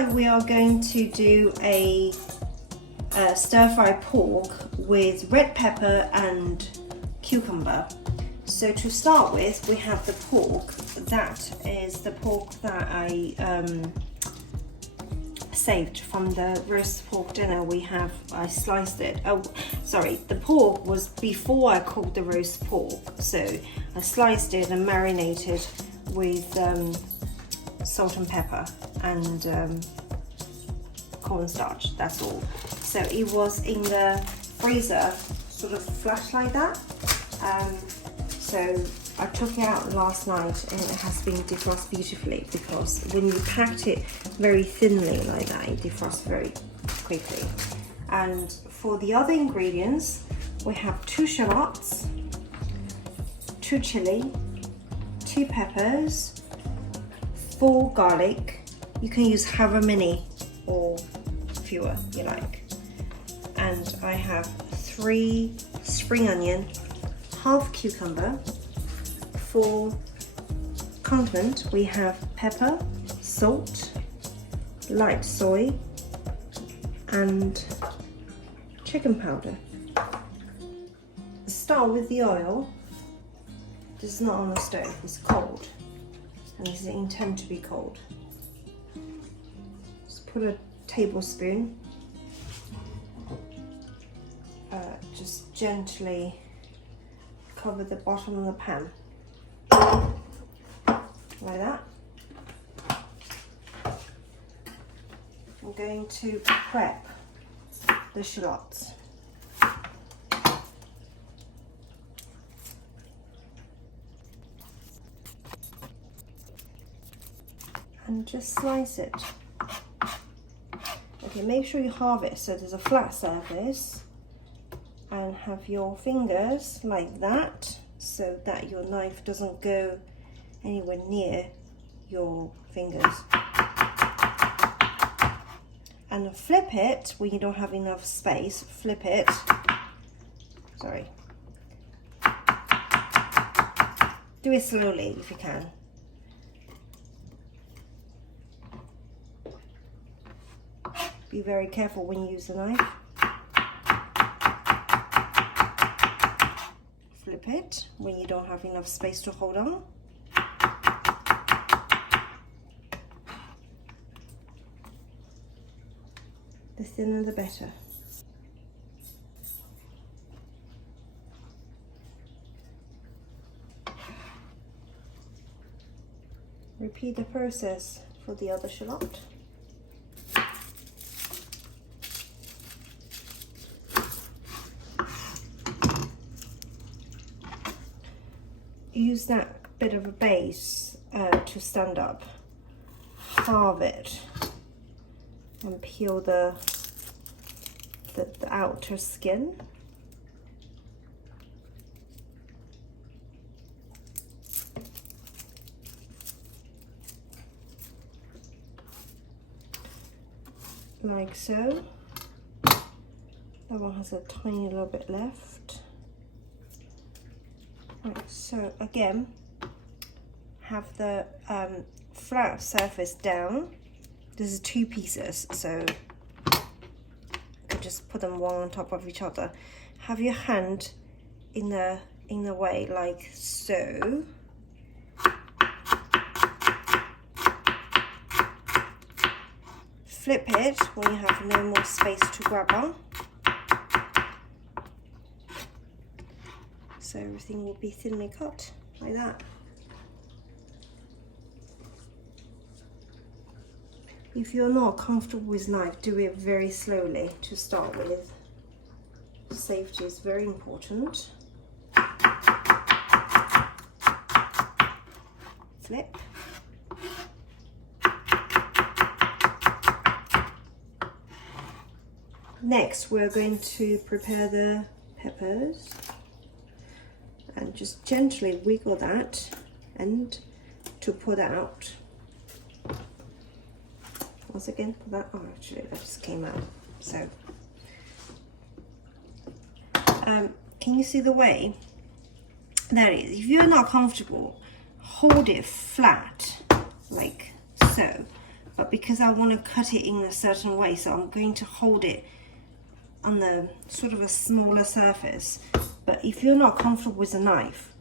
tonight we are going to do a stir-fry pork with red pepper and cucumber. So to start with, we have the pork. That is the pork that I saved from the roast pork dinner. I sliced it. Oh, sorry, the pork was before I cooked the roast pork. So I sliced it and marinated with salt and pepper and cornstarch, that's all. So it was in the freezer, sort of flash like that. So I took it out last night and it has been defrosted beautifully, because when you packed it very thinly like that, it defrosts very quickly. And for the other ingredients, we have 2 shallots, 2 chili, 2 peppers, 4 garlic. You can use however many or fewer you like. And I have 3 spring onion, half cucumber. For condiment, we have pepper, salt, light soy, and chicken powder. Start with the oil. This is not on the stove, it's cold, and this is intended to be cold. Just put a tablespoon, just gently cover the bottom of the pan, like that. I'm going to prep the shallots. And just slice it. Okay, make sure you halve it so there's a flat surface, and have your fingers like that so that your knife doesn't go anywhere near your fingers. And flip it when you don't have enough space. Flip it. Sorry. Do it slowly if you can. Be very careful when you use the knife. Flip it when you don't have enough space to hold on. The thinner the better. Repeat the process for the other shallot. Use that bit of a base to stand up. Halve it and peel the outer skin. Like so. That one has a tiny little bit left. Right, so again, have the flat surface down. This is 2 pieces, so you could just put them one on top of each other. Have your hand in the way like so. Flip it when you have no more space to grab on. So everything will be thinly cut like that. If you're not comfortable with knife, do it very slowly to start with. Safety is very important. Flip. Next, we're going to prepare the peppers. And just gently wiggle that and to pull that out. Once again, pull that. Oh, actually, that just came out. So, can you see the way? There it is. If you're not comfortable, hold it flat like so, but because I want to cut it in a certain way, so I'm going to hold it on the sort of a smaller surface. But if you're not comfortable with a knife,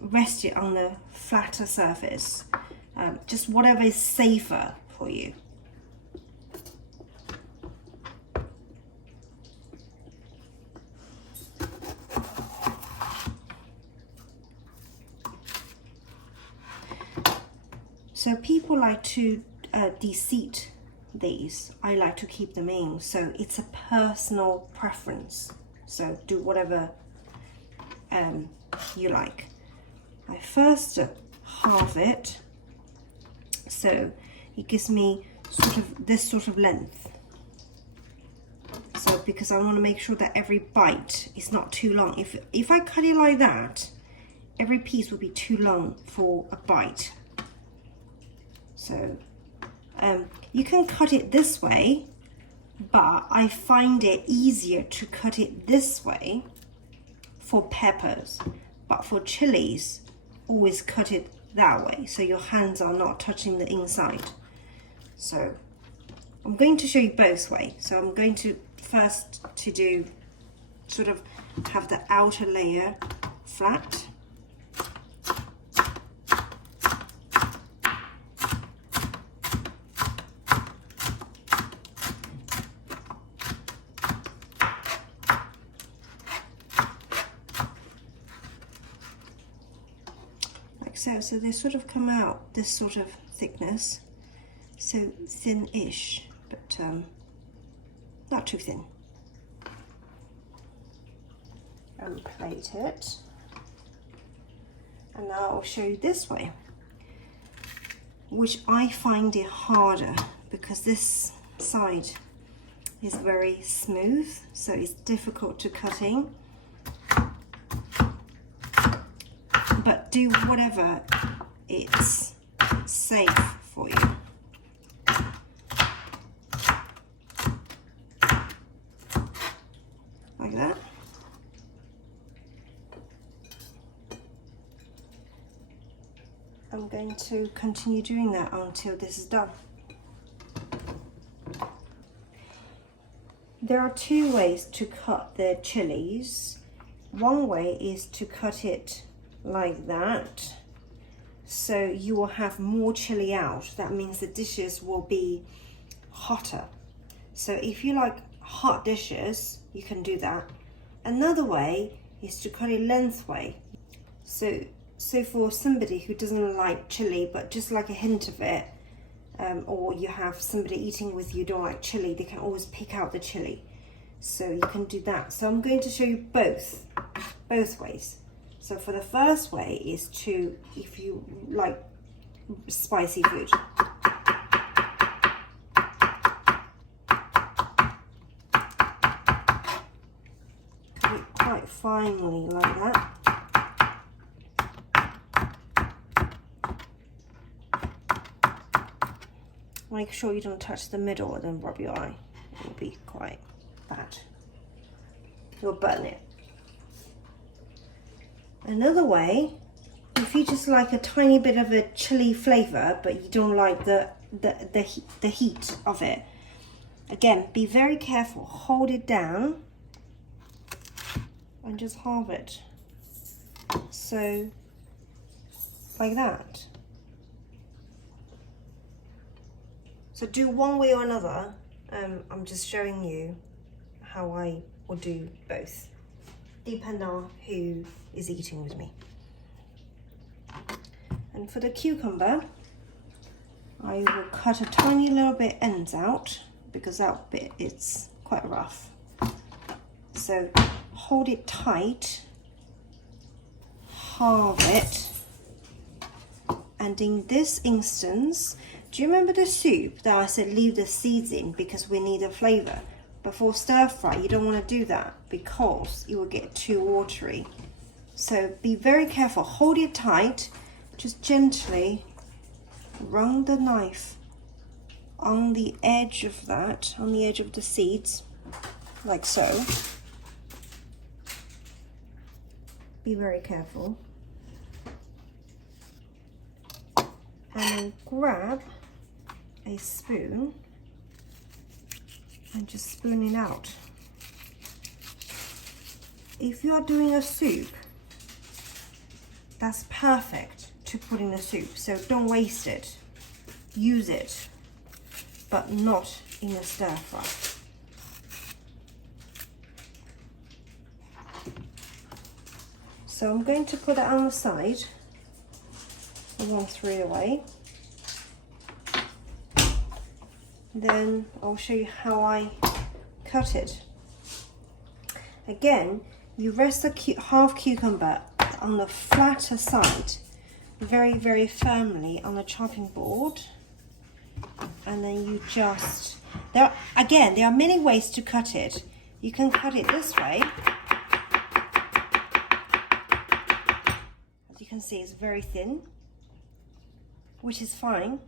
rest it on the flatter surface, just whatever is safer for you. So people like to de-seed these. I like to keep them in, so it's a personal preference. So do whatever you like. I first halve it, so it gives me sort of this sort of length. So because I want to make sure that every bite is not too long. If I cut it like that, every piece would be too long for a bite. So you can cut it this way, but I find it easier to cut it this way for peppers. But for chilies, always cut it that way, so your hands are not touching the inside. So I'm going to show you both ways. So I'm going to first to do sort of have the outer layer flat. So they sort of come out this sort of thickness, so thin-ish, but not too thin. And plate it, and now I'll show you this way, which I find it harder because this side is very smooth, so it's difficult to cut in. But do whatever it's safe for you. Like that. I'm going to continue doing that until this is done. There are two ways to cut the chilies. One way is to cut it like that, so you will have more chili out. That means the dishes will be hotter. So if you like hot dishes, you can do that. Another way is to cut it lengthwise. So for somebody who doesn't like chili but just like a hint of it, or you have somebody eating with you don't like chili, they can always pick out the chili. So you can do that. So I'm going to show you both ways. So for the first way is to, if you like spicy food, cut it quite finely like that. Make sure you don't touch the middle and then rub your eye. It will be quite bad. You'll burn it. Another way, if you just like a tiny bit of a chili flavor, but you don't like the heat of it, again, be very careful. Hold it down and just halve it. So, like that. So do one way or another. I'm just showing you how I will do both, depending on who is eating with me. And for the cucumber, I will cut a tiny little bit ends out because that bit is quite rough. So hold it tight, halve it, and in this instance, do you remember the soup that I said leave the seeds in because we need a flavor? Before stir fry, you don't want to do that because it will get too watery. So be very careful, hold it tight, just gently run the knife on the edge of that, on the edge of the seeds, like so. Be very careful. And then grab a spoon and just spoon it out. If you are doing a soup, that's perfect to put in a soup, so don't waste it. Use it, but not in a stir fry. So I'm going to put that on the side. I won't throw it away. Then I'll show you how I cut it. Again, you rest a half cucumber on the flatter side very, very firmly on the chopping board, and then you just, there are many ways to cut it. You can cut it this way. As you can see, it's very thin, which is fine,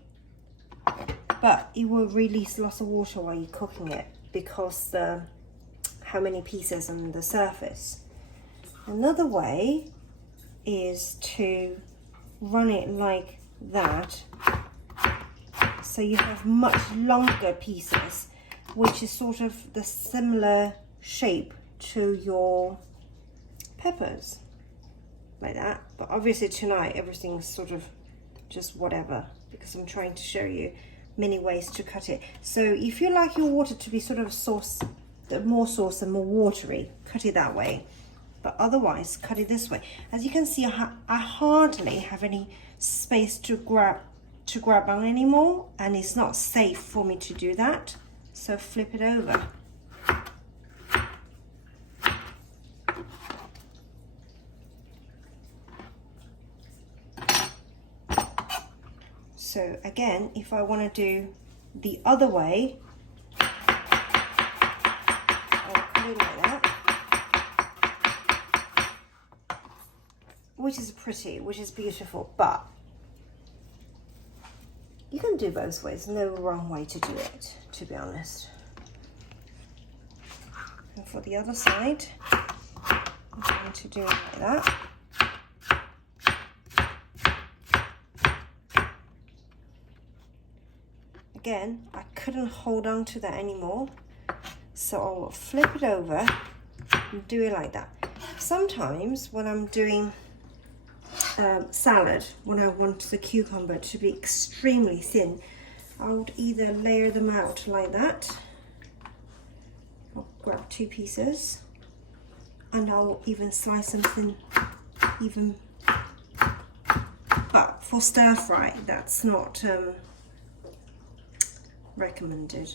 but it will release lots of water while you're cooking it because how many pieces on the surface. Another way is to run it like that, so you have much longer pieces, which is sort of the similar shape to your peppers, like that. But obviously tonight everything's sort of just whatever, because I'm trying to show you many ways to cut it. So if you like your water to be sort of more sauce and more watery, cut it that way. But otherwise, cut it this way. As you can see, I hardly have any space to grab on anymore, and it's not safe for me to do that. So flip it over. So again, if I want to do the other way, I'll cut it like that, which is pretty, which is beautiful, but you can do both ways. No wrong way to do it, to be honest. And for the other side, I'm going to do it like that. Again, I couldn't hold on to that anymore, so I will flip it over and do it like that. Sometimes when I'm doing salad, when I want the cucumber to be extremely thin, I would either layer them out like that. I'll grab 2 pieces and I'll even slice them thin, but for stir fry, that's not recommended.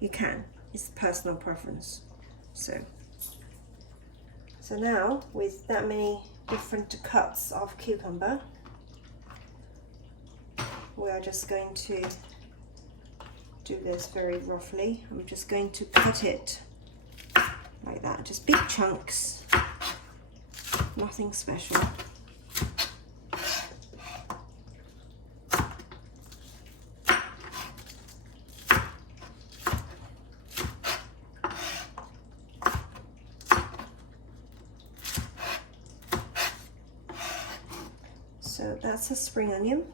You can, it's personal preference. So now with that many different cuts of cucumber, we are just going to do this very roughly. I'm just going to cut it like that, just big chunks, nothing special. So that's a spring onion.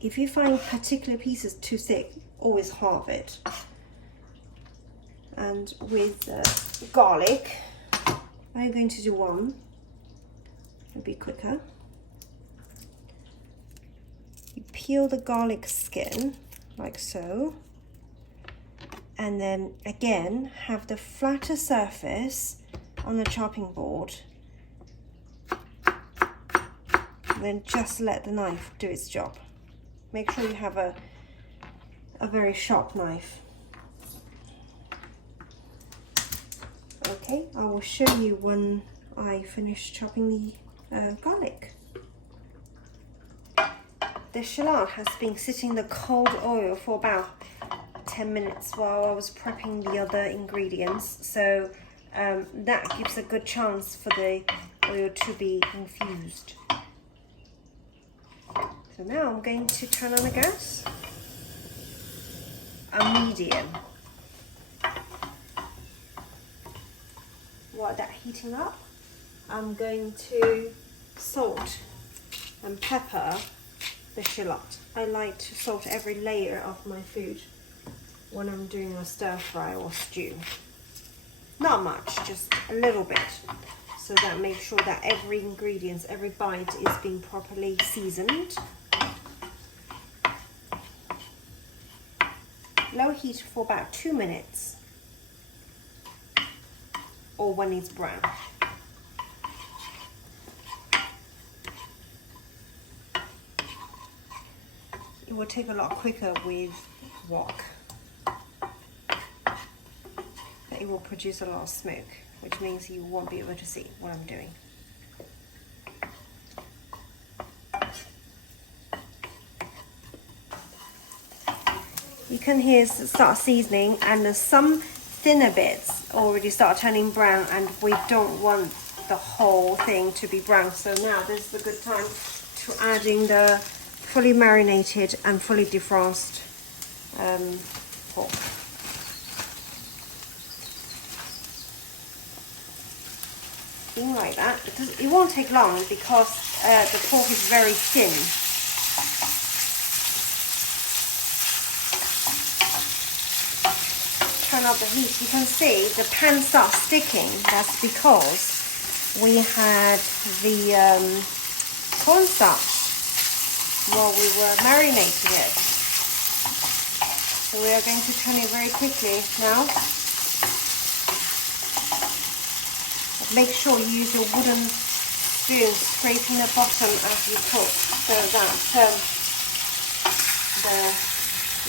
If you find particular pieces too thick, always halve it. And with garlic, I'm going to do 1. It'll be quicker. You peel the garlic skin like so, and then again have the flatter surface on the chopping board. Then just let the knife do its job. Make sure you have a very sharp knife. Okay, I will show you when I finish chopping the garlic. The shallot has been sitting in the cold oil for about 10 minutes while I was prepping the other ingredients, so that gives a good chance for the oil to be infused. So now I'm going to turn on the gas, a medium. While that's heating up, I'm going to salt and pepper the shallot. I like to salt every layer of my food when I'm doing a stir fry or stew. Not much, just a little bit, so that makes sure that every ingredient, every bite is being properly seasoned. Low heat for about 2 minutes, or when it's brown. It will take a lot quicker with wok. But it will produce a lot of smoke, which means you won't be able to see what I'm doing. You can hear start seasoning, and there's some thinner bits already start turning brown, and we don't want the whole thing to be brown. So now this is a good time to adding the fully marinated and fully defrosted pork. Being like that, it won't take long because the pork is very thin. Turn up the heat. You can see the pan starts sticking. That's because we had the cornstarch while we were marinating it. So we are going to turn it very quickly now. Make sure you use your wooden spoon scraping the bottom as you cook, so that the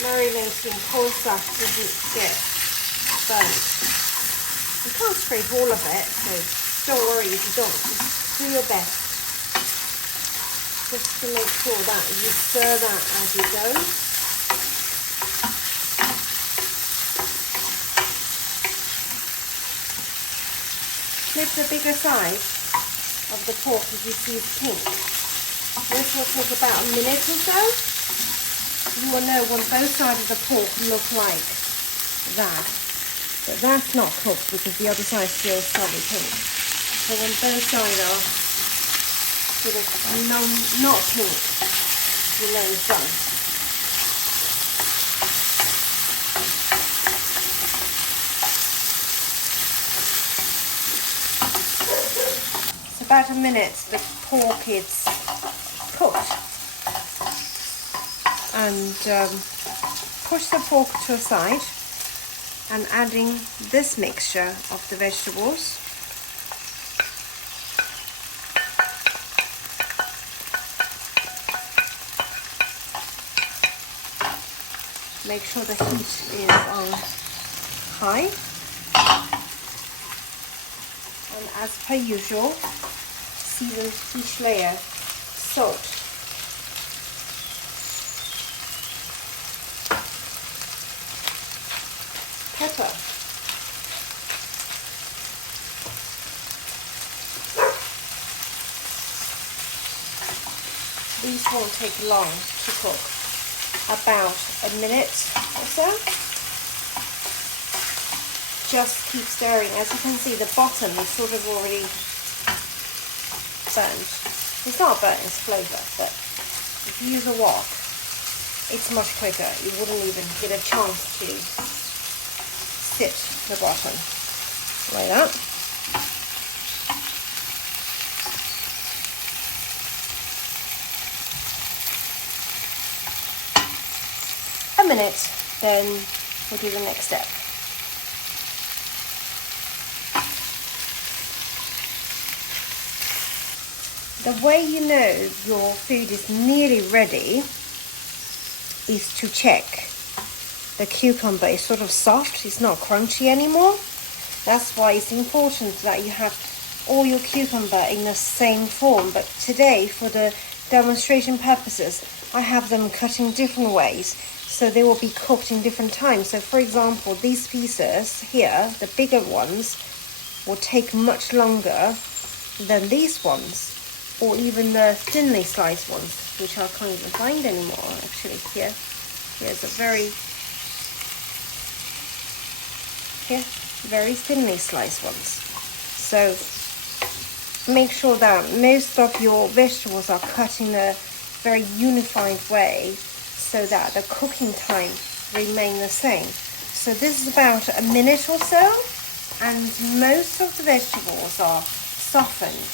marinating cornstarch doesn't get burnt. You can't scrape all of it, so don't worry if you don't. Just do your best, just to make sure that you stir that as you go. Flip the bigger side of the pork if you see it's pink. This will take about a minute or so. You will know when both sides of the pork look like that. But that's not cooked because the other side is still slightly pink. So when both sides are sort of not pink, you know it's done. About a minute the pork is cooked, and push the pork to a side and adding this mixture of the vegetables. Make sure the heat is on high, and as per usual, season each layer, salt, pepper, these won't take long to cook, about a minute or so. Just keep stirring. As you can see, the bottom is sort of already burnt. It's not burnt, it's flavour, but if you use a wok, it's much quicker. You wouldn't even get a chance to sit the bottom like that. A minute, then we'll do the next step. The way you know your food is nearly ready is to check the cucumber is sort of soft, it's not crunchy anymore. That's why it's important that you have all your cucumber in the same form. But today, for the demonstration purposes, I have them cut in different ways, so they will be cooked in different times. So for example, these pieces here, the bigger ones, will take much longer than these ones, or even the thinly sliced ones, which I can't even find anymore. Actually, here's a very thinly sliced ones. So make sure that most of your vegetables are cut in the very unified way so that the cooking time remain the same. So this is about a minute or so, and most of the vegetables are softened.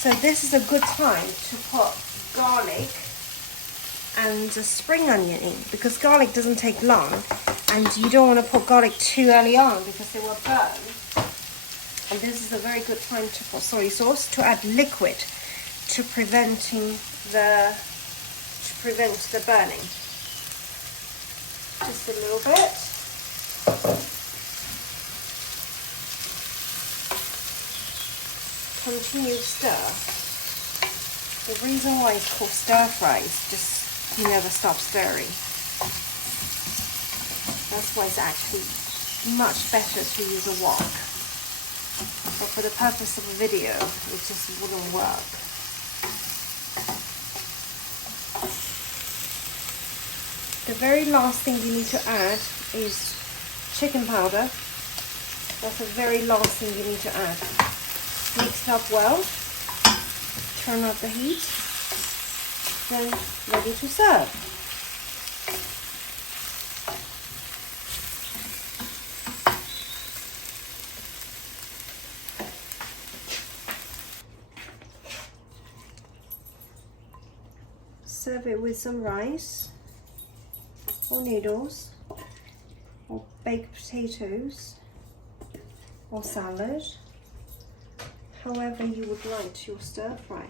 So this is a good time to put garlic and a spring onion in, because garlic doesn't take long, and you don't want to put garlic too early on because it will burn. And this is a very good time to put soy sauce, to add liquid to prevent the burning. Just a little bit. Continue to stir. The reason why it's called stir fry is just you never stop stirring. That's why it's actually much better to use a wok. But for the purpose of a video, it just wouldn't work. The very last thing you need to add is chicken powder. That's the very last thing you need to add. Mix it up well, turn up the heat, then ready to serve. Serve it with some rice or noodles or baked potatoes or salad, however you would like your stir fry.